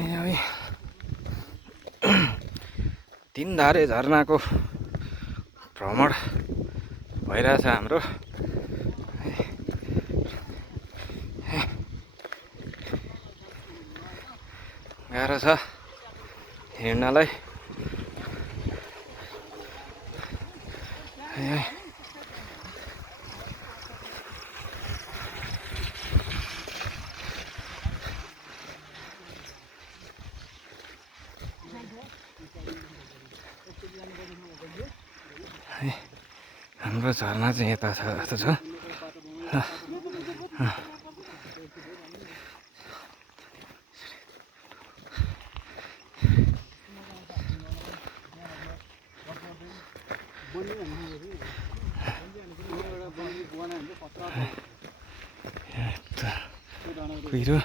है तीनधारे झरनाको भ्रमण भइरहेछ हाम्रो। गाह्रो छ हिँड्नलाई। हाम्रो झरना चाहिँ यता छ जस्तो छ। कुहिरो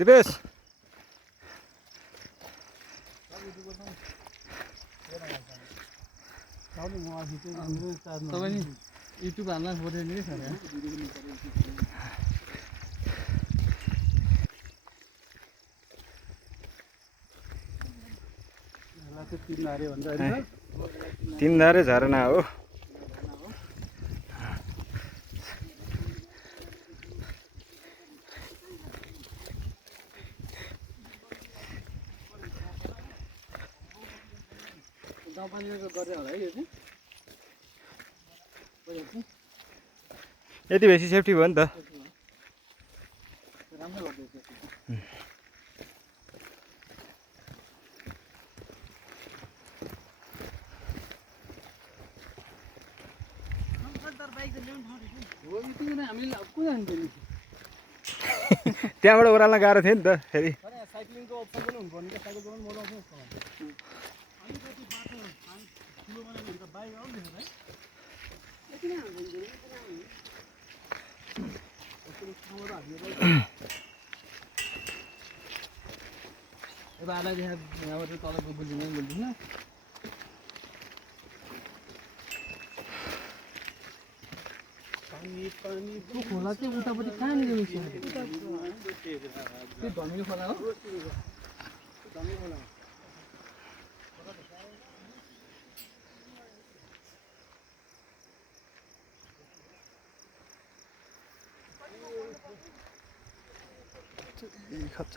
दिपेश तपाईले युट्युब हाल्न खोज्यो नि सर तीनधारे झरना हो। यति बेसी सेफ्टी भयो नि त। त्यहाँबाट ओह्राल्न गाह्रो थियो नि त फेरि। साइक्लिङको अप्सन पनि हुनुपर्ने कि साइकल पनि मोडाउँछ अलिकति बाटो ठुलो बनायो भने त बाइक आउँदैन है। अब आधा देखा यहाँबाट तलको बोल्दिनँ त्यो खोला चाहिँ उतापट्टि कहाँनिर त्यो धमिलो खोला हो। खप्छ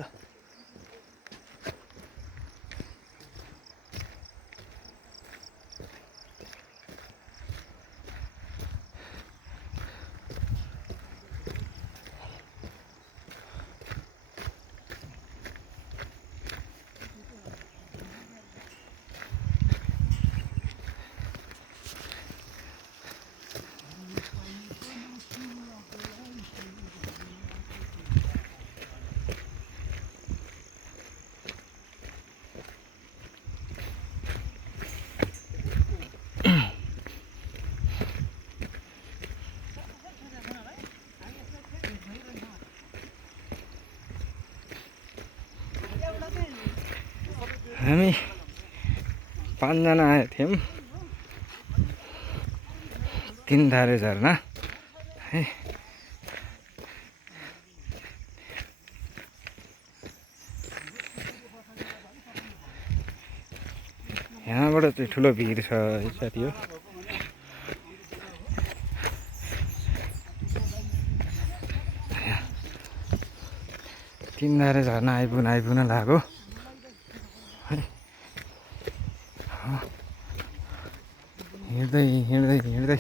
हामी 5 जना आएको थियौँ तीनधारे झरना है। यहाँबाट चाहिँ ठुलो भिड छ साथी हो। तीनधारे झरना आइपुग्न लाग्यो। हिँड्दै हिँड्दै हिँड्दै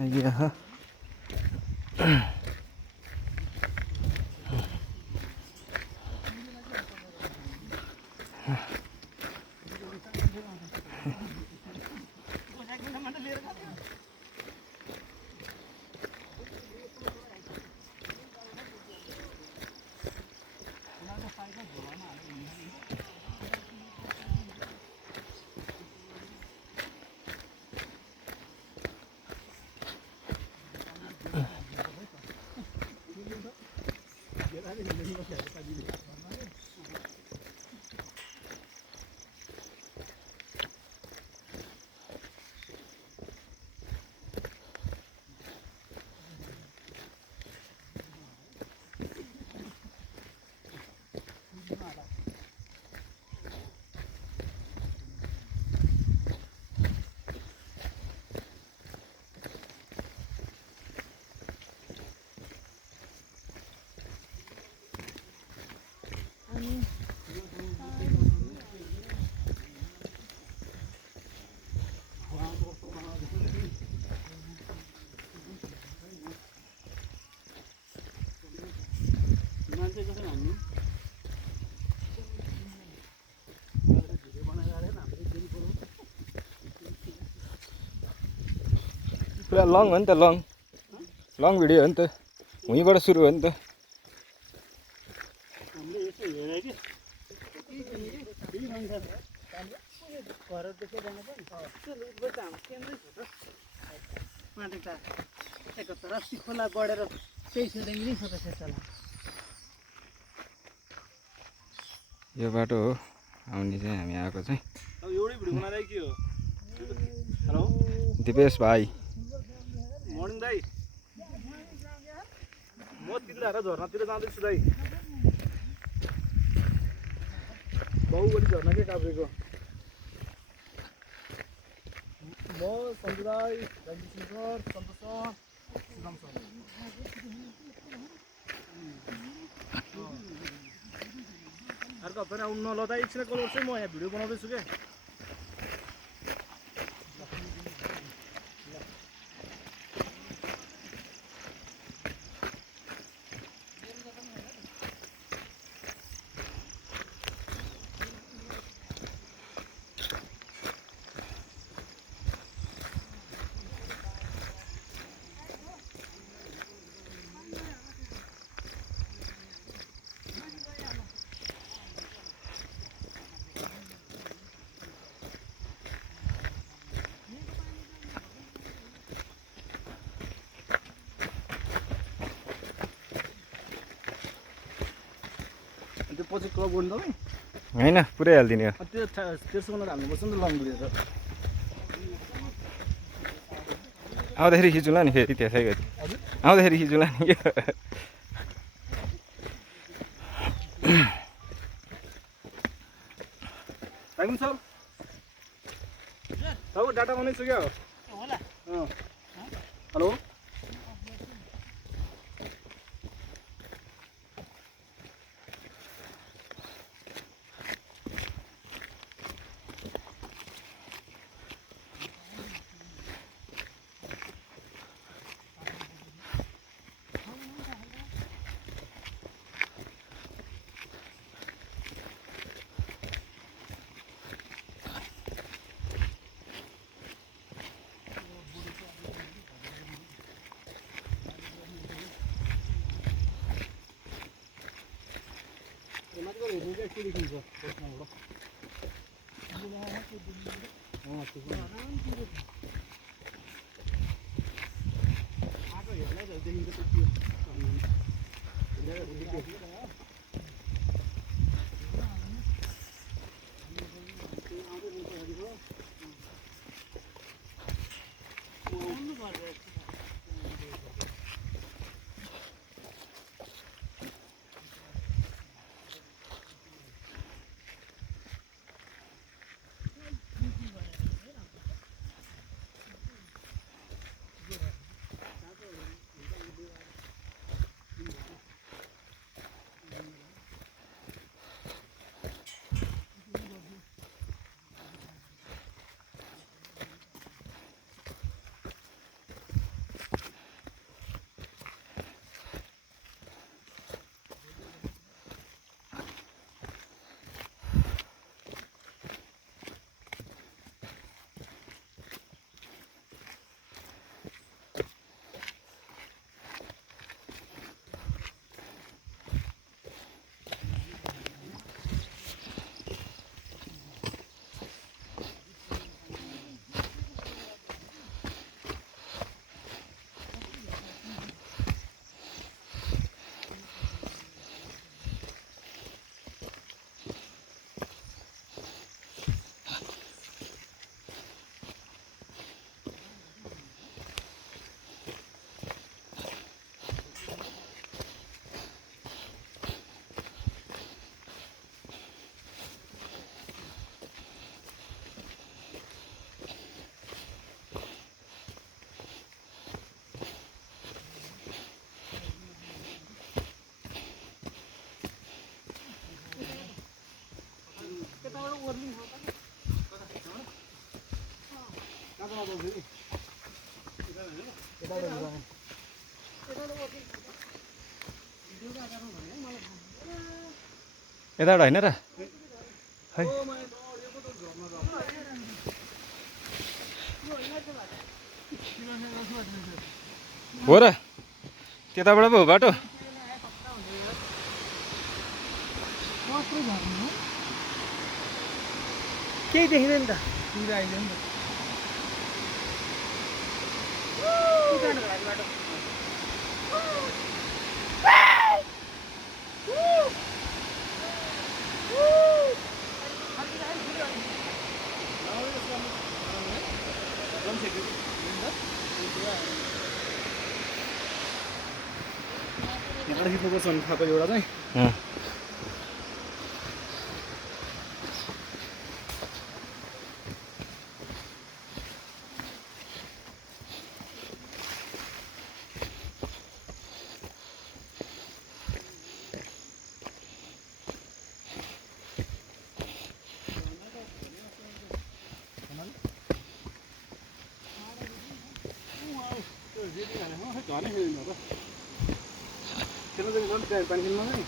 आइदियो। मान्छे कसरी हान्ने पुरा लङ हो नि त लङ भिडियो हो नि त हुँबाट सुरु हो नि त हामीले यसो हेरे कि केही मान्छे घरहरू देखेर जानु पनि माटो त रस्सी खोला बढेर त्यही सेलदेखि छ त सेतला यो बाटो हो आउने चाहिँ हामी आएको चाहिँ अब एउटै भिडियो बनाइरहेको के हो हेलो दिपेश भाइ मर्निङ दाइ म तिल्लाएर झर्नातिर जाँदैछु दाइ बाहुबली झर्ना के काभ्रेको म सन्जु दाई राजेश सर सन्तोष सर सुदाम सर अर्को हप्ता आउनु नलदा एकछिन कल गर्छु म यहाँ भिडियो बनाउँदैछु क्या त्यो पछि क्लब गर्नु तपाईँ होइन पुरै हालिदिने हो त्यो त्यसोमा हाल्नुपर्छ नि त लङ भिडियो त आउँदाखेरि खिचौँला नि फेरि त्यसै गरी आउँदाखेरि खिचौँला नि क्या राखौँ सर तपाईँ डाटा बनाइसक्यो क्या होला हेलो ओर्लिङ हो त कहाँ जानु फेरि यता जानु यताबाट होइन र खै हो र त्यताबाट पो हो बाटो केही देखिँदैन त तिमीले आइदियो नि त बाटो यहाँबाट खिच्नुपर्छ भने खाएको एउटा चाहिँ पानी खेल्नु नि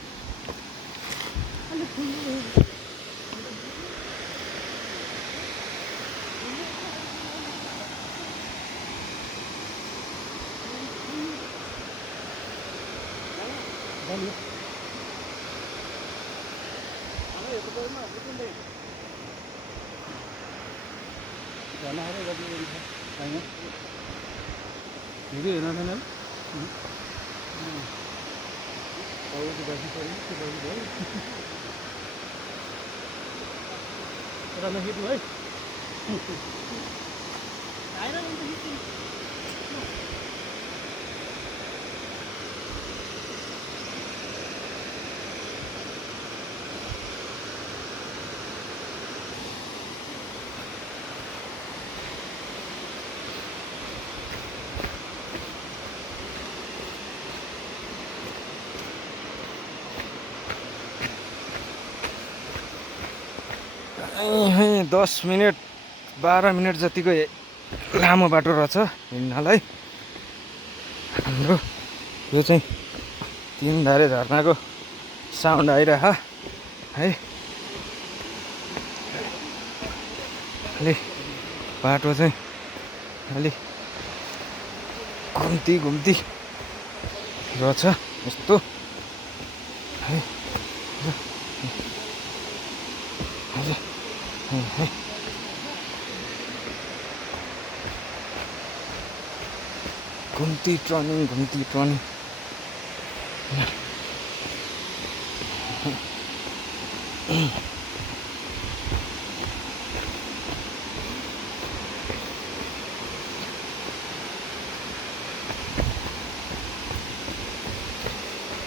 है यहीँ 10 मिनट 12 मिनट जतिको लामो बाटो रहेछ हिँड्नलाई हाम्रो यो चाहिँ तिनधारे झरनाको साउन्ड आइरह है अलि बाटो चाहिँ अलि घुम्ती घुम्ती रहेछ यस्तो है घुम्ती टर्निङ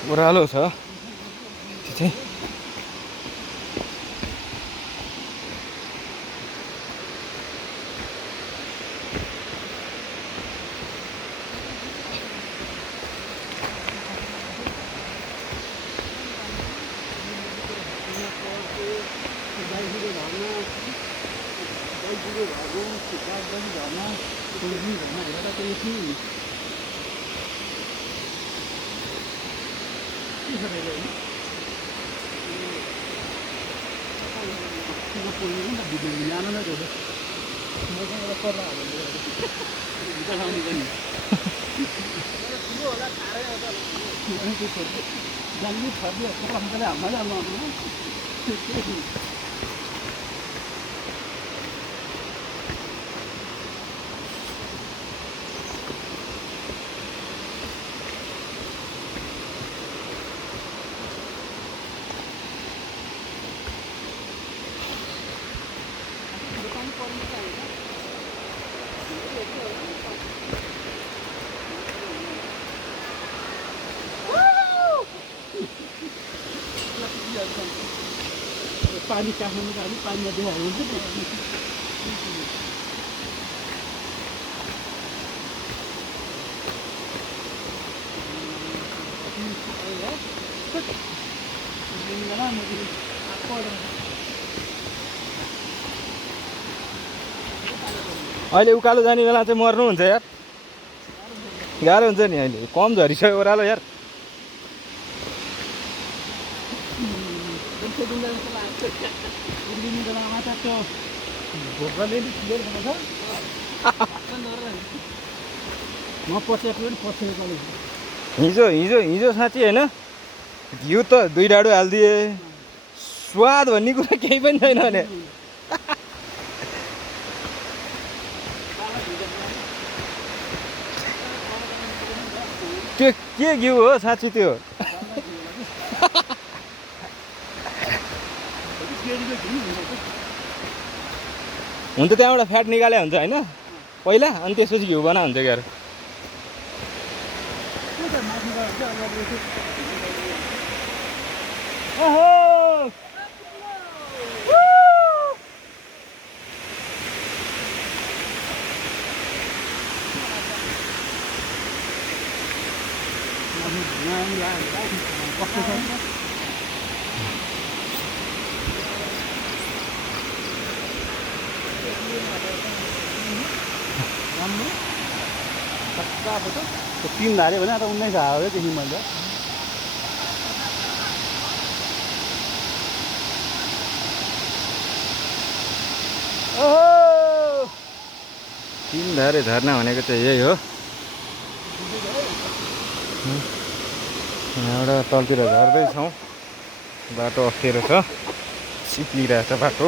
ओह्रालो छ त्यो चाहिँ पानी काट्नु पनि पानीमा देखाएको हुन्छ अहिले उकालो जाने बेला चाहिँ मर्नुहुन्छ यार गाह्रो हुन्छ नि अहिले कम झरिसक्यो ओह्रालो यार हिजो हिजो हिजो साँच्ची होइन घिउ त 2 डाडु हालिदिए स्वाद भन्ने कुरा केही पनि छैन भने त्यो के घिउ हो साँच्ची त्यो हुन त त्यहाँबाट फ्याट निकाले हुन्छ होइन पहिला अनि त्यसपछि घिउ बना हुन्छ क्यार तीन धारे भने त 19 हाल्यो देखि मैले तीन धारे झर्ना भनेको चाहिँ यही हो यहाँबाट तलतिर झर्दैछौँ बाटो अप्ठ्यारो छ चिप्लिरहेछ बाटो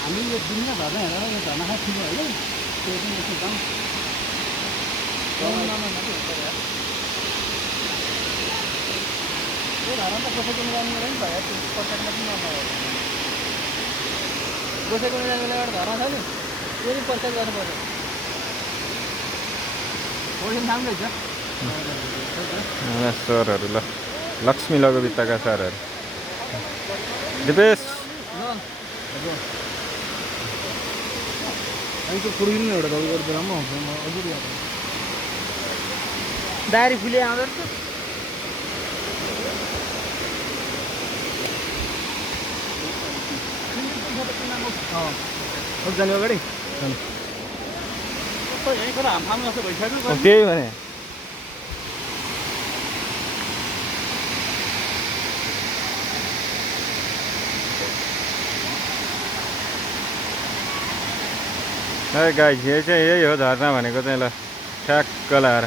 हामी यो दुनियाँ झर्ना हेरेर यो झर्ना खास ठुलो होइन त्यो पनि यसो जाउँ त्यो झर्ना त कसैको जाने बेला नि भयो त्यो पर्साटमा पनि नभयो कसैको जाने बेला एउटा झर्ना छ नि त्यो पनि पर्साट गर्नु पर्यो ओडिन नाम रहेछ सरहरू ल लक्ष्मी लघुवित्तका सरहरू दिपेश अनि त्यो पुर्किनु एउटा दबाई गरेर राम्रो हुन्छ म अझै दारी फुले आउँदो रहेछ जाने अगाडि यहीँ खोला हाम जस्तो भइसक्यो त्यही भने गाइस यही चाहिँ यही हो झर्ना भनेको चाहिँ ल ठ्याक्क लाएर